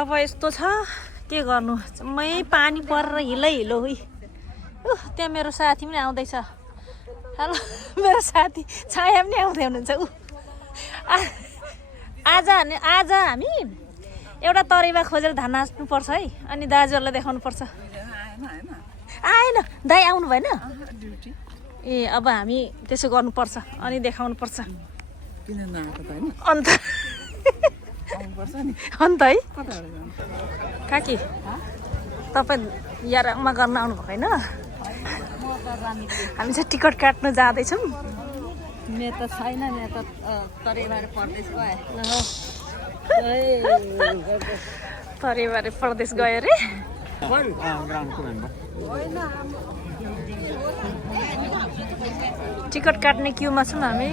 अब यस्तो छ के गर्नु जम्मै पानी परेर हिलो त्यहाँ मेरो साथी पनि आउँदैछ हेलो मेरो साथी छाया पनि आउँदै हुनुहुन्छ आज हामी एउटा तरेवा खोजेर धान नाच्नुपर्छ है अनि दाजुहरूलाई देखाउनु पर्छ आएन दाइ आउनु भएन ए अब हामी त्यसो गर्नुपर्छ अनि देखाउनु पर्छ अन्त अन्त है काकी तपाईँ याराङमा गर्न आउनु भएन हामी चाहिँ टिकट काट्न जाँदैछौँ मेरो त छैन मेरो त तरेबार परदेश गए तरेबारे परदेश गयो अरे टिकट काट्ने क्यूमा छौँ हामी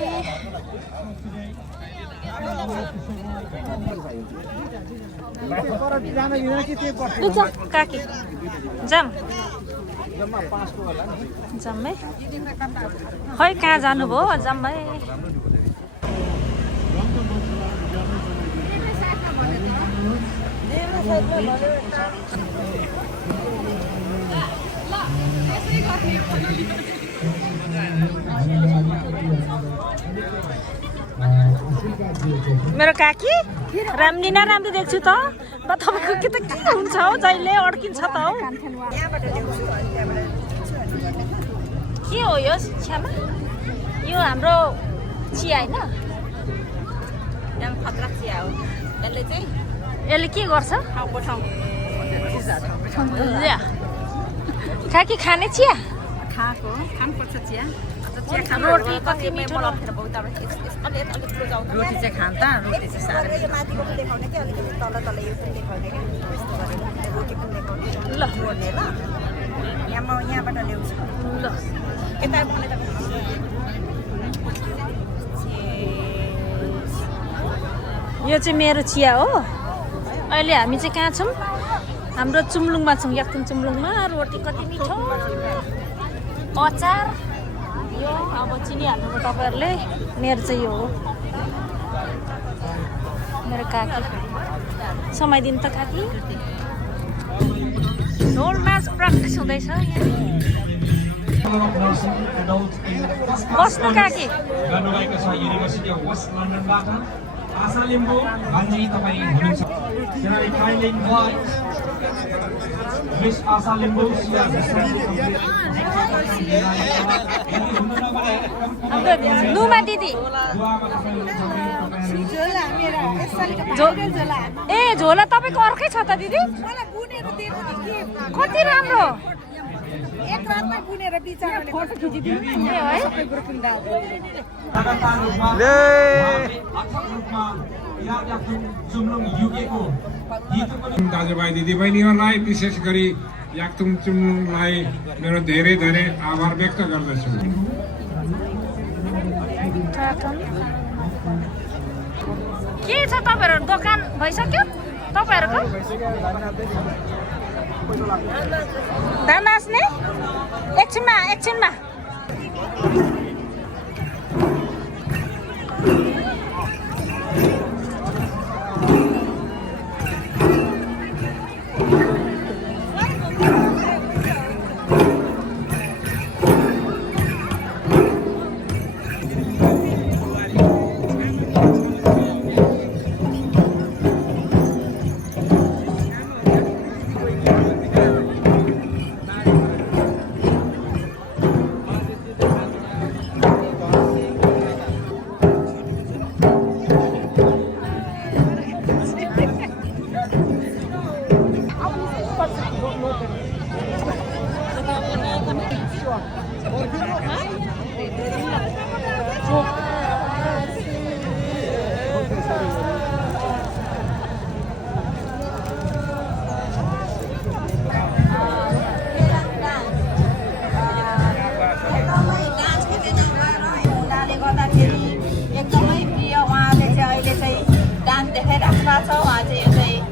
काकी जाम जम्मै खै कहाँ जानुभयो जम्मै मेरो काकी राम्री न राम्री देख्छु त तपाईँको के त के हुन्छ हौ जहिले अड्किन्छ त हौ के हो यो छ्यामा यो हाम्रो चिया होइन खतरा चिया हो यसले चाहिँ यसले के गर्छ ठाउँको ठाउँ काकी खाने चिया खाएको खानुपर्छ चिया रोटी कति मिठो रोटी चाहिँ खान्छ रोटी चाहिँ साह्रै ल यहाँबाट ल्याउँछु ल यो चाहिँ मेरो चिया हो अहिले हामी चाहिँ कहाँ छौँ हाम्रो चुम्लुङमा छौँ याक्थुङ चुम्लुङमा रोटी कति मिठो अचार यो अब चिनिहाल्नुभयो तपाईँहरूले मेरो चाहिँ यो हो मेरो काकी समाइदिनु त काकी ढोल नाच प्र्याक्टिस हुँदैछ बस्नु काकी गर्नुभएको छ युनिभर्सिटी अफ वेस्ट लन्डनबाट आशा लिम्बू भान्जी तपाईँ हुनुहुन्छ मिस आशा लिम्बू नुमा दिदी ए झोला तपाईँको अर्कै छ त दिदी कति राम्रो एक रातमै बुनेर बिचाराले फोटो खिचिदिनु दाजुभाइ दिदीबहिनीहरूलाई विशेष गरी याक्थुङ चुम्लुङलाई मेरो धेरै धेरै आभार व्यक्त गर्दछु के छ तपाईँहरू दोकान भइसक्यो तपाईँहरूको धान नाच्ने एकछिनमा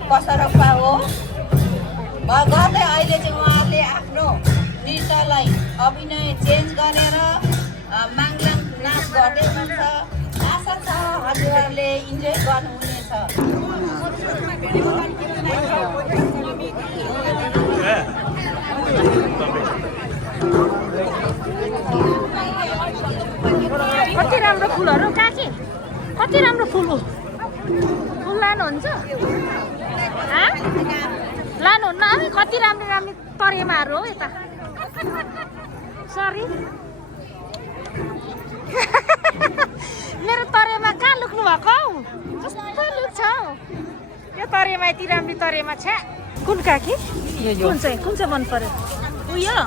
कसरप्पा हो गर्दै अहिले चाहिँ उहाँले आफ्नो नृत्यलाई अभिनय चेन्ज गरेर माङ्लाङ नाच गर्दै हुन्छ आशा छ हजुरहरूले इन्जोय गर्नुहुनेछ राम्रो फुलहरू काकी कति राम्रो फुल हो फुल लानुहुन्छ लानुहुन्न हामी कति राम्रो राम्रो तरेमाहरू हो यता सरी मेरो तरेमा कहाँ लुक्नु भएको हौ कस्तो लुक्छ हौ यो तरेमा यति राम्रो तरेमा छ कुन काकी कुन चाहिँ मन पर्यो उयो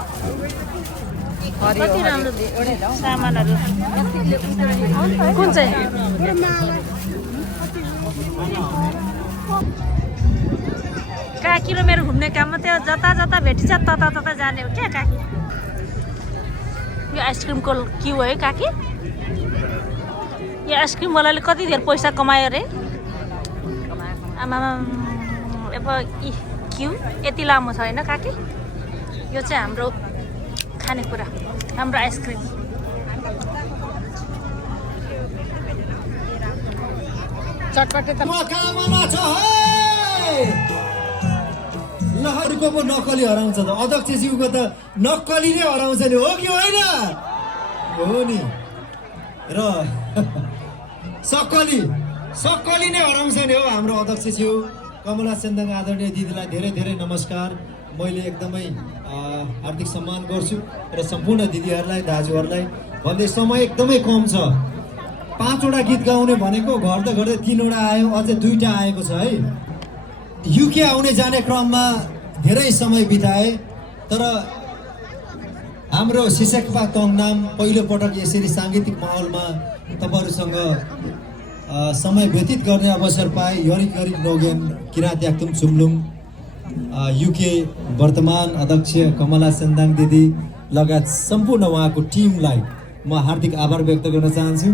कति राम्रो सामानहरू कुन चाहिँ काकी र मेरो घुम्ने काममा त्यो जता जता भेटिन्छ तता तता जाने हो क्या काकी यो आइसक्रिमको क्यु है काकी यो आइसक्रिमवालाले कति धेरै पैसा कमायो अरे आमामा अब क्यु यति लामो छ होइन काकी यो चाहिँ हाम्रो खानेकुरा हाम्रो आइसक्रिम चटपटे त कामना छ है लहरको पो नक्कली हराउँछ त अध्यक्षज्यूको त नक्कली नै हराउँछ नि हो कि होइन हो नि र सक्कली नै हराउँछ नि हो हाम्रो अध्यक्षज्यू कमला सेन्दाङ आदरणीय दिदीलाई धेरै धेरै नमस्कार मैले एकदमै हार्दिक सम्मान गर्छु र सम्पूर्ण दिदीहरूलाई दाजुहरूलाई भन्दै समय एकदमै कम छ 5 वटा गीत गाउने भनेको गर्दा गर्दै 3 वटा आयो अझै 2टा आएको छ है युके आउने जाने क्रममा धेरै समय बिताए तर हाम्रो सिसेक्पा तोङनाम पहिलो पटक यसरी साङ्गीतिक माहौलमा तपाईहरुसँग समय व्यतीत गर्ने अवसर पाए यरिक नोगेन किरात याक्तुम चुम्लुङ युके वर्तमान अध्यक्ष कमला सेन्दाङ दिदी लगायत सम्पूर्ण उहाँको टिमलाई म हार्दिक आभार व्यक्त गर्न चाहन्छु।